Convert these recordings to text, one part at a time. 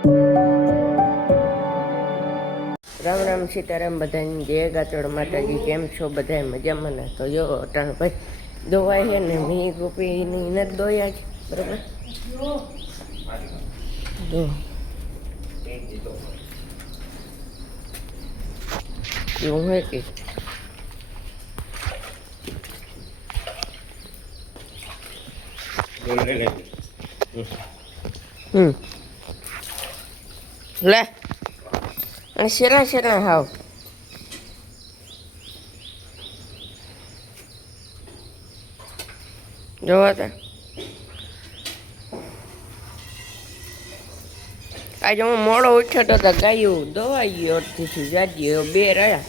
રામ રામ સીતારામ બધાને જય ગાતોડ માતાજી. કેમ છો બધા? મજામાં ને? તો જો અટાણ ભાઈ દોવાય છે ને મી ગોપીની નથી દોયા છે બરાબર. જો એવું હોય કે લે અને શેલા શેલા હાવ જોવા તા આજે હું મોડો ઉઠ્યો તો ગાયું દોવાઈ ગયો અડધીથી જાજી બે રહ્યા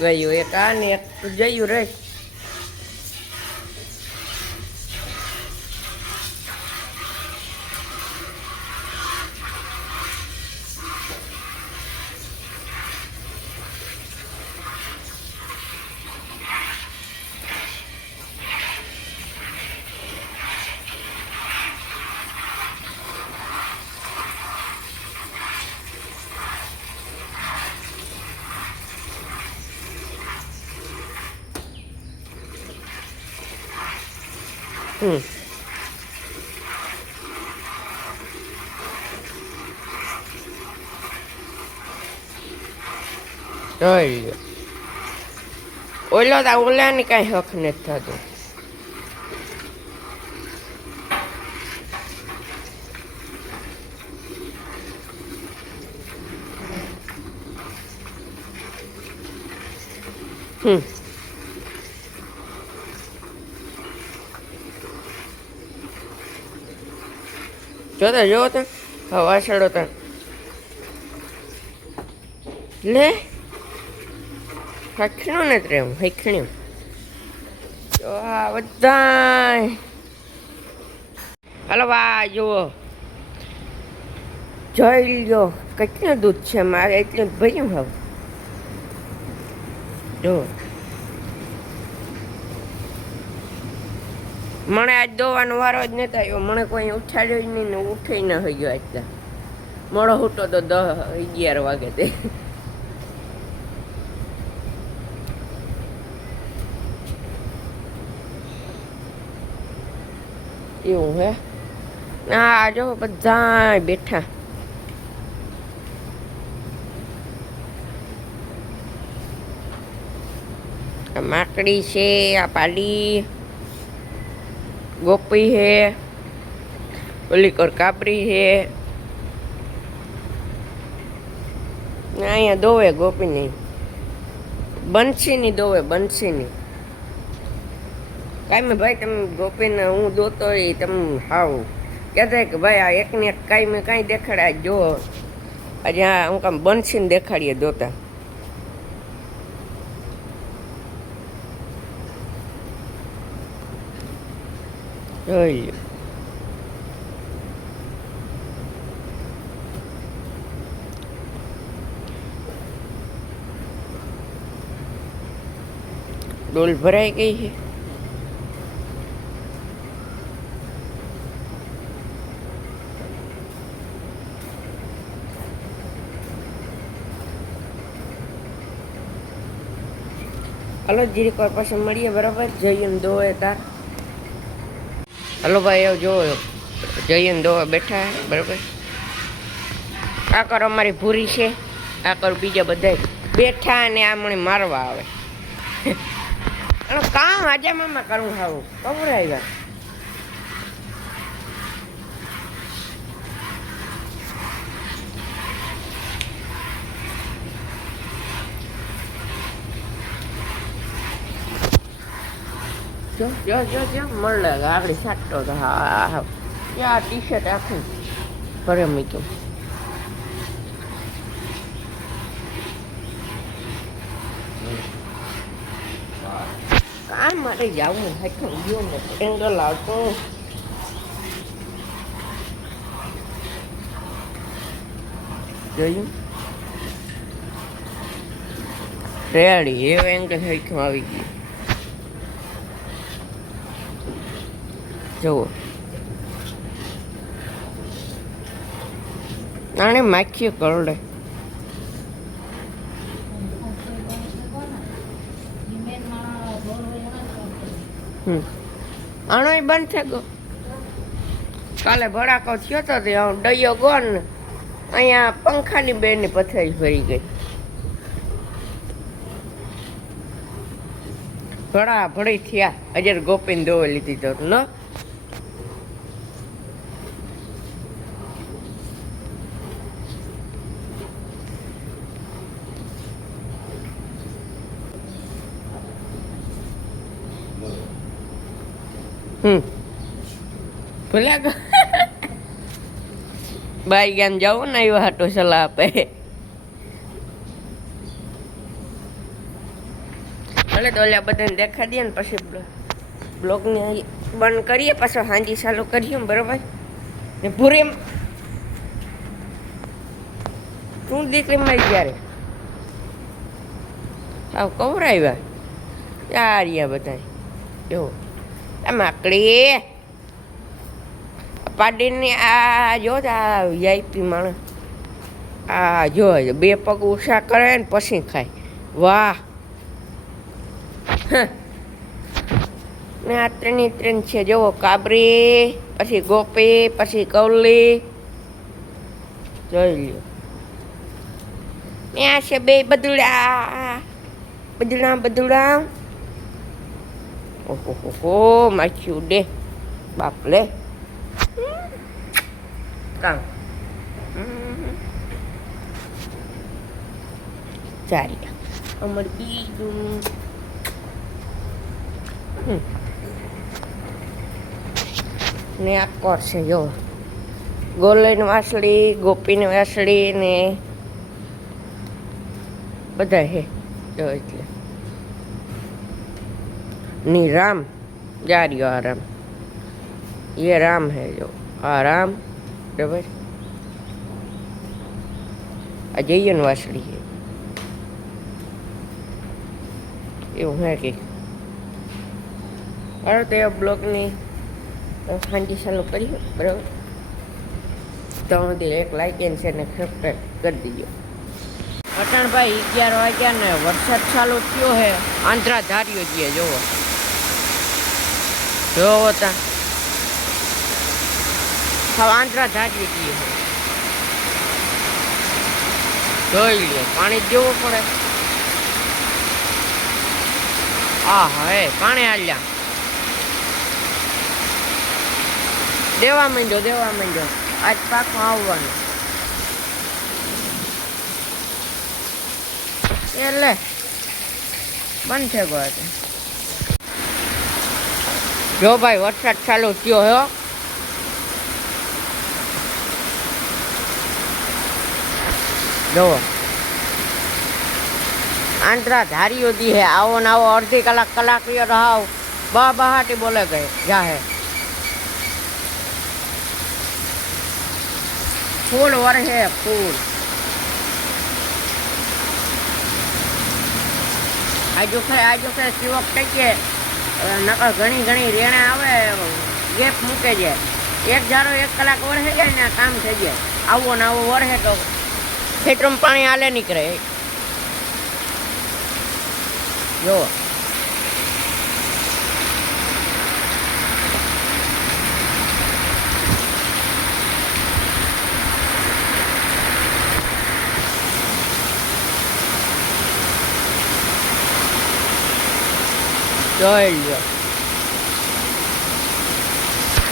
ગયું એક આ ને એક તો જયું રહે. જોઈ લો ઓલો તો ઓલાની કાંઈ હક નથી થતું. જોતા જોવો તો વાસળો તો લે હખણું નથી રહેવું હખણ્યું. જો આ બધા હાલો વા જુઓ જોઈ લો કેટલું દૂધ છે મારે એટલું જ ભર્યું હવે. જો મને આજ દોવાનો વારો જ નતો આવ્યો. મને કોઈ ઉઠાડ્યો જ નહીં ને ઉઠી ન થઈ ગયો. આજ મોડો ઉઠો તો 10-11 વાગે તે એવું હે. આ જો બધા બેઠા આ માકડી છે, આ પાલી ગોપી હે, ઓલી કોર કાબરી હે. અહીંયા દોવે ગોપીની બંસીની દોવે બંસીની. કાંઈ ભાઈ તમે ગોપીને હું દોતો હોય તમે હાવ કહેતા કે ભાઈ આ એકને એક કાંઈ મેં કાંઈ દેખાડ્યા જો આજે આ હું કામ બંસીને દેખાડીએ દોતા. જોઈ લો ડોલ ભરાઈ ગઈ છે. હલો જીરી કોઈ પાસે મળીએ બરાબર. જઈને દોવે તાર હલો ભાઈ એવું જોવો જઈને દોવા બેઠા બરાબર. આ કરો અમારી ભૂરી છે, આ કરો બીજા બધા બેઠા અને આ મને મારવા આવે. કામ આજે મામા કરું ખાવું ખબર આવ્યા. જો જો જો જો મળે આગળ સાટતો તો હા હા આ ટી શર્ટ આખું ઘરે મૂક્યું. કામ માટે જવું હાથું ગયું ને એંગલ આવતો જોયું રેડી એવો એંગલ હાથું આવી ગયું. જુઓ આને માખીએ કરડે. આણો બંધ છે ગો. કાલે ભડાકો થયો તો ડયો ગો ને અહીંયા પંખાની બેની પથારી ભરી ગઈ. ભડા ભડી થયા અજર ગોપીને દોવા લીધી તો લો. ભૂલ્યા ગો બાઈ ગામ જવું ને એવા હાટો સલાહ આપે. ભલે તો ઓલા બધાને દેખાડી દઈએ ને પછી બ્લોગને બંધ કરીએ, પાછો હાંજી ચાલુ કરીએ બરોબર. ને પૂરી તું દીકરી મારી જ્યારે આવ કવરાવ્યા યાર બધા જો આ માકડી પાડીને આ જો આ વીઆઈપી માણસ આ જો 2 પગ ઉષા કરે ને પછી ખાય. વાહ ને આ ત્રણ છે જુઓ. કાબરી, પછી ગોપી, પછી કૌલી જોઈ લ્યો. ને આ છે 2 બદુડા બદુડા બદુડા. ઓહો માખી ઉડે બાપ લે કામ ચાલી અમારે બીજું. ને આ કોર છે જો ગોલની વાસળી, ગોપીની વાસળી ને બધા હે જો. એટલે ની રામ जा रही हो आराम. ये राम है जो आराम बराबर. अजयन वासड़ी है એવું હે કે અરે તે બ્લોગની હાંજી ચાલુ કરીએ બરાબર. તો એક લાઈક એન્ડ શેર ને સબસ્ક્રાઈબ કરી દીજો. અટણભાઈ 11 વાગ્યા ને વરસાદ ચાલુ થયો હે. આંધ્રા ધાર્યો જઈએ જોવો જોવો તા હવે આંધ્રા ધાર્યો જઈએ જોઈ લે. પાણી દેવું પડે. હા હે પાણી આલ્યા દેવા માંડ્યો આજ પાકમાં આવવાનું એટલે બંધ થઈ ગયો. જો ભાઈ વરસાદ ચાલુ થયો હો. જો આંતરા ધારીઓ દી હે આવો ને આવો અડધી કલાક રહાવ બહાટી બોલે ગए જા હે ફૂલ વર હે ફૂલ. આજુ ખાય શિવક ટકે નકર ઘણી રેણા આવે ગેપ મૂકે જાય. એક ધારો 1 કલાક વરસે જાય ને કામ થઈ જાય. આવો ને આવો વરસે તો ખેતરમાં પાણી હાલે નીકળે જો. જોઈ લ્યો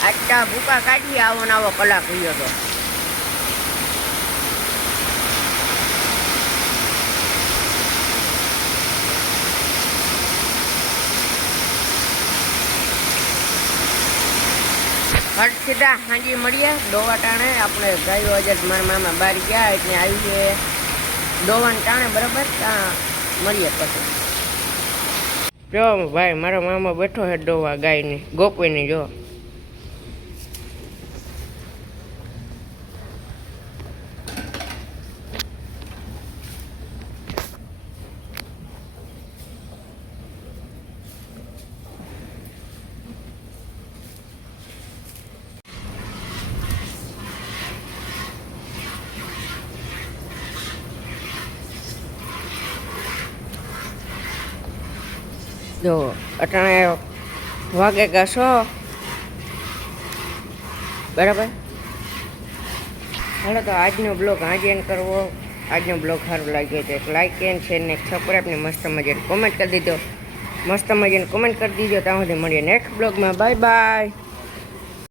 આટલા ભૂકા કાઢી આવો ને આવો કલાક રહ્યો તો. સીધા હાંજી મળીએ દોવા ટાણે. આપણે ગાયો આજે મારા મામા બહાર ગયા એટલે આવીએ દોવાને ટાણે બરાબર. ત્યાં મળીએ પછી. જો ભાઈ મારો મામા બેઠો છે દોવા ગાયની ગોપીની જો. જો અટાણે વાગે કા 100 બરાબર. હાલો તો આજનો બ્લોગ આજે એન્ડ કરવો. આજનો બ્લોગ સારો લાગ્યો તો એક લાઇક એન્ડ શેર ને સબસ્ક્રાઈબ ને મસ્ત મજાની કોમેન્ટ કરી દીધો. મસ્ત મજાની કોમેન્ટ કરી દીધો. ત્યાં સુધી મળીએ નેક્સ્ટ બ્લોગમાં. Bye bye.